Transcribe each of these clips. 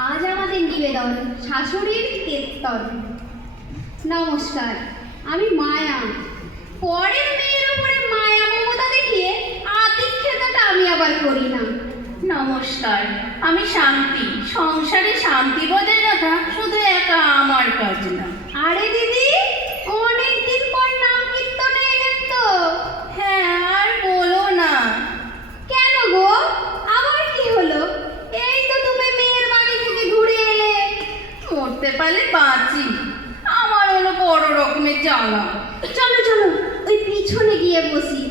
আজ আমাদের নিবেদন শাশুড়ির কীর্তন। নমস্কার, আমি মায়া। পরের মেয়ের উপরে মায়া মমতা দেখিয়ে আতিথ্যতাটা আমি আবার করি না। নমস্কার, আমি শান্তি। সংসারে শান্তি বজায় রাখা শুধু একা আমার কাজ না। আরে দিদি, অনেকদিন পর নাম কীর্তনে এলেন তো? হ্যাঁ, আর বলো না। কেন গো, আবার কি হলো? এই তো তুমি মেয়ের বাড়ি থেকে ঘুরে এলে। মরতে পারলে বাঁচি, আমার হলো বড় রকমের জ্বালা। চলো চলো, ওই পিছনে গিয়ে বসি।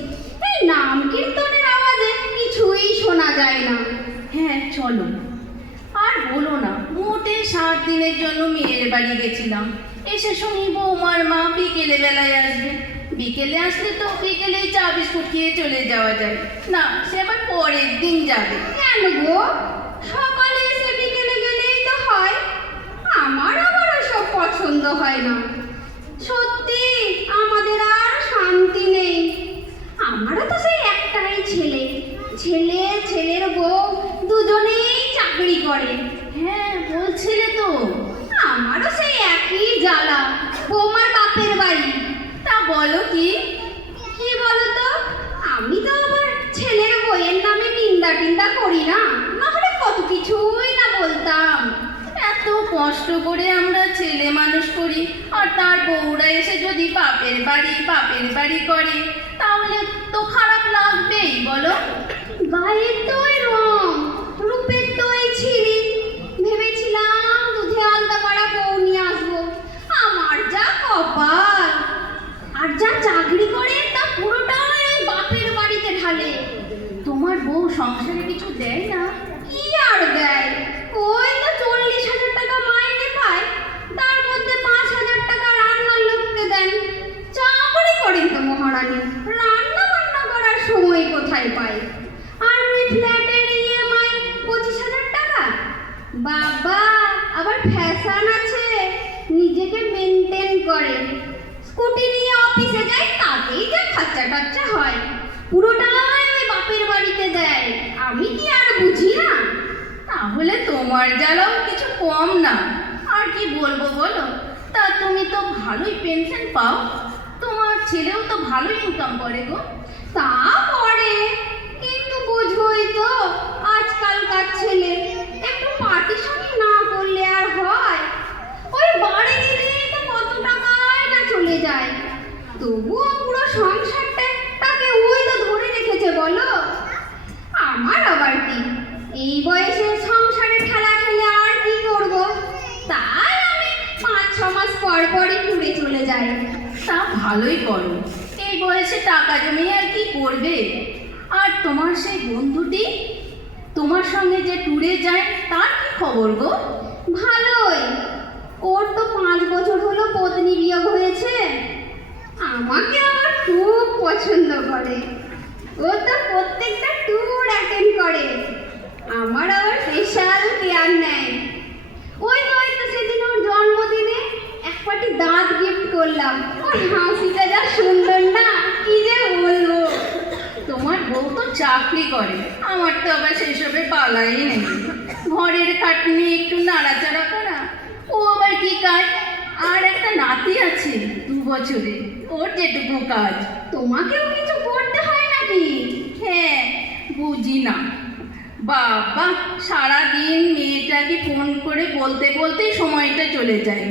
এই নাম কীর্তনের আওয়াজে কিছুই শোনা যায় না। হ্যাঁ চলো। আর বলো না, মোটে 7 দিনের জন্য মেয়ের বাড়ি গেছিলাম। এসে শুনি বৌমার মা বিকেলে বেলায় আসবে। বিকেলে আসলে তো বিকেলেই চা বিস্কুট খেয়ে চলে যাওয়া যায় না, সে আবার পরের দিন যাবে। কেন গো, সকালে এসে বিকেলে গেলেই তো হয়। আমার আবার ওসব পছন্দ হয় না। সত্যি আমাদের আর শান্তি নেই। আমারও তো সেই একটাই ছেলে। ছেলে, ছেলের বউ দুজনেই চাকরি করে। হ্যাঁ বলছিলে তো। আমারও সেই একই জ্বালা, বৌমার বাপের বাড়ি। তা বলো কি? কি বলো তো, আমি তো আবার ছেলের বইয়ের নামে নিন্দা টিন্দা করি না, নাহলে কত কিছুই না বলতাম। এত কষ্ট করে আমরা ছেলে মানুষ করি, আর তার বউরা এসে যদি বাপের বাড়ি করে, তাহলে তো খারাপ লাগবেই বলো। গায়ের তো ওই রং, রূপের তো ওই ছিরি। ভেবেছিলাম দুধে আলতা পাড়া বউ নিয়ে আসবো। আমার যা কপাল! আর যা চাকরি করে তা পুরোটাই ওই বাপের বাড়িতে ঢালে। তোমার বউ সংসারে কিছু দেয় না? কি আর দেয়, ওই তো 40,000 টাকা মাইনে পায়, তার মধ্যে 5,000 টাকা রান্নার লোককে দেন। চাকরি করেন তো মহারানী, রান্না বান্না করার সময় কোথায় পায়? আর ওই ফ্ল্যাটের ইএমআই 25,000 টাকা। বাবা আবার ফ্যাশন আছে, নিজেকে মেনটেন করে। স্কুটি নিয়ে অফিসে যায়, তাতেই যে খরচা টচ্চা হয়, পুরোটাই ওই বাপের বাড়িতে দেয়। আমি কি আর বুঝি না? তাহলে তোমার জ্বালাও কিছু কম না। আর কি বলবো বলো। তা তুমি তো ভালোই পেনশন পাও, তোমার ছেলেও তো ভালো ইনকাম করে গো। তা করে, কিন্তু বোঝোই তো আজকালকার ছেলে, একটু পার্টিশনি না করলে আর হয়? ওই বাড়ি দিলেই তো কত টাকাই না চলে যায়। তবুও পুরো সংসারটা তাকে ওই তো ধরে রেখেছে বলো। আমার আবার কি, এই বয়সে সংসারে ঠেলা ঠেলে আর কি করব? তাই আমি 5-6 মাস পর পরই টুরে চলে যাই। তা ভালোই করো, এই বয়সে টাকা জমিয়ে আর কি করবে। আর তোমার সেই বন্ধুটি তোমার সঙ্গে যে ট্যুরে যায়, তার কি খবর গো? ভালোই, ওর তো 5 বছর হলো পত্নী বিয়োগ হয়েছে। আমাকে আবার খুব পছন্দ করে। ও তো প্রত্যেকটা ট্যুর অ্যাটেন্ড করে, আমার আবার স্পেশাল কেয়ার নেয়। ওই তো সেদিন ওর জন্মদিনে এক পাটি দাঁত গিফট করলাম। ওর হাসিটা যা সুন্দর না, কি যে বলবো। তোমার বউ তো চাকরি করে, আমার তো আবার সেসবে পালাই নেই। ঘরের খাটনি একটু নাড়াচাড়া করা, ও আবার কি কাজ। আর একটা নাতি আছে 2 বছরে, ওর যেটুকু কাজ। তোমাকেও কিছু করতে হয় নাকি? হ্যাঁ, বুঝি না বাবা, সারাদিন মেয়েটাকে ফোন করে বলতে বলতেই সময়টা চলে যায়।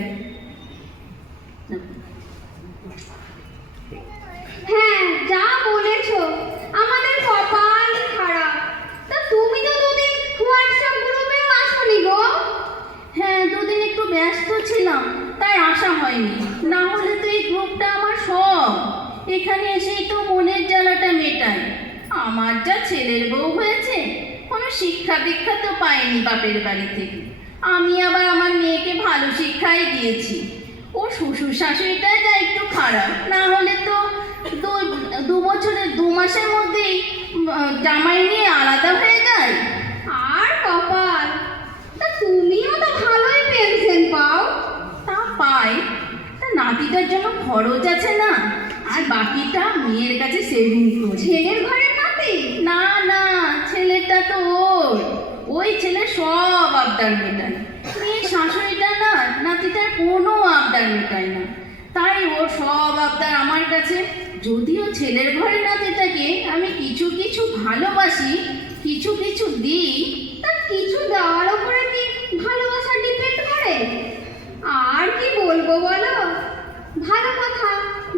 হ্যাঁ, যা বলেছো, আমাদের কপালই খারাপ। তা তুমি তো দুদিন হোয়াটসঅ্যাপ গ্রুপেও আসোনি গো। হ্যাঁ, 2 দিন একটু ব্যস্ত ছিলাম, তাই আসা হয়নি। না হলে তো এই গ্রুপটা আমার সব। এখানে এসেই তো মনের জ্বালাটা মেটাই। আমার যা ছেলের বউ হয়েছে, কোনো শিক্ষা দীক্ষা তো পাইনি বাপের বাড়ি থেকে। আমি আবার আমার মেয়েকে ভালো শিক্ষাই দিয়েছি। ও শ্বশুর শাশুড়িটা যা একটু খারাপ, না হলে তো 2 বছরের 2 মাসের মধ্যেই জামাই নিয়ে আলাদা হয়ে যায়। আর কপাল, তা তুমিও তো ভালোই পেনশন পাও। তা পাই, তা নাতিটার জন্য খরচ আছে না, আর বাকিটা মেয়ের কাছে সেভিং করি। ছেলের ঘরের নাতি? না না, ছেলেটা তো ওর। ওই ছেলে সব আবদার মেটায়। মেয়ে শাশুড়িটা না নাতিটার কোনো আবদার মেটায় না, তাই ওর সব আবদার আমার কাছে। যদিও ছেলের ঘরে নাতিটাকে আমি কিছু কিছু ভালোবাসি, কিছু কিছু দিই। তা কিছু দেওয়ার ওপরে কি ভালোবাসা ডিপেন্ড করে? আর কি বলবো বলো, ভালো কথা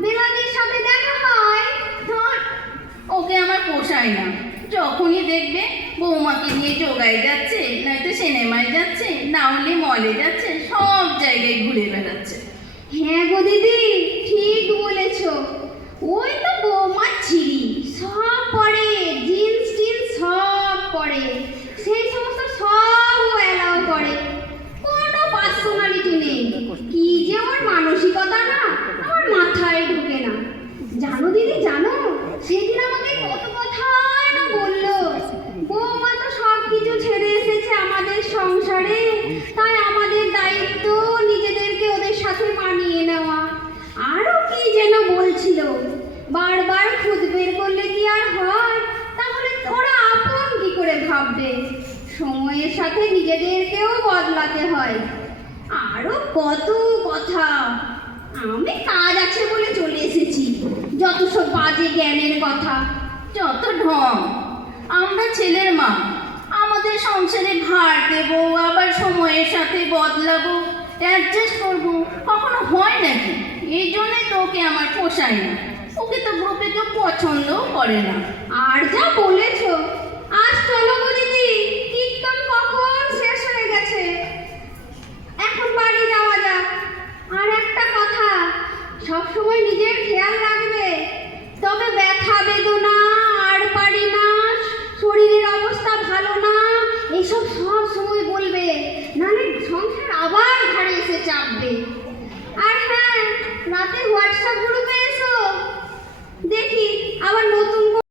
বেলাদির সাথে দেখা হয়। ধর, ওকে আমার পোষায় না। যখনই দেখবে বৌমাকে নিয়ে যোগায় যাচ্ছে, নয়তো সিনেমায় যাচ্ছে, না হলে মলে যাচ্ছে, সব জায়গায় ঘুরে বেড়াচ্ছে। হ্যাঁ গো দিদি, ঠিক বলেছো। ওই তো বৌমার ছিঁড়ি সব পরে, জিন্স টিন্স সব পরে, সেই সমস্ত সব ও অ্যালাউ করে, কোনো পার্সোনালিটি নেই। কি যে ওর মানসিকতা না আমার মাথায় ঢোকে না। জানো দিদি জানো, সেদিন আমাকে কত কথাই না বললো। বৌমা তো সব কিছু ছেড়ে এসেছে আমাদের সংসারে, তাই আমাদের দায়িত্ব নিজেদেরকে ওদের সাথে মানিয়ে নেওয়া। আরো কি যেন বলছিল, বারবার খুদ বের করলে কি আর হয়? তাহলে ওরা আপন কি করে ভাববে? সময়ের সাথে নিজেদেরকেও বদলাতে হয়। আরো কত কথা। আমি কাজ আছে বলে চলে এসেছি, যত সব বাজে জ্ঞানের কথা। যত ঢং! আমরা ছেলের মা, আমাদের সংসারে ভার দেবো, আবার সময়ের সাথে বদলাবো, অ্যাডজাস্ট করবো, কখনো হয় নাকি? এই জন্যে তো ওকে আমার পোষায় না। ওকে তো গ্রুপে কেউ পছন্দও করে না। আর যা বলেছো, আজ চলো গো দিদি, কীর্তন কখন শেষ হয়ে গেছে, এখন বাড়ি যাওয়া যাক। আর একটা কথা, সবসময় নিজের খেয়াল রাখবে। তবে ব্যথা বেদনা আর পারি না, শরীরের অবস্থা ভালো না, এসব সব সময় বলবে, নাহলে সংসার আবার ঘাড়ে এসে চাপবে। আর হ্যাঁ, রাতে হোয়াটসঅ্যাপ গ্রুপে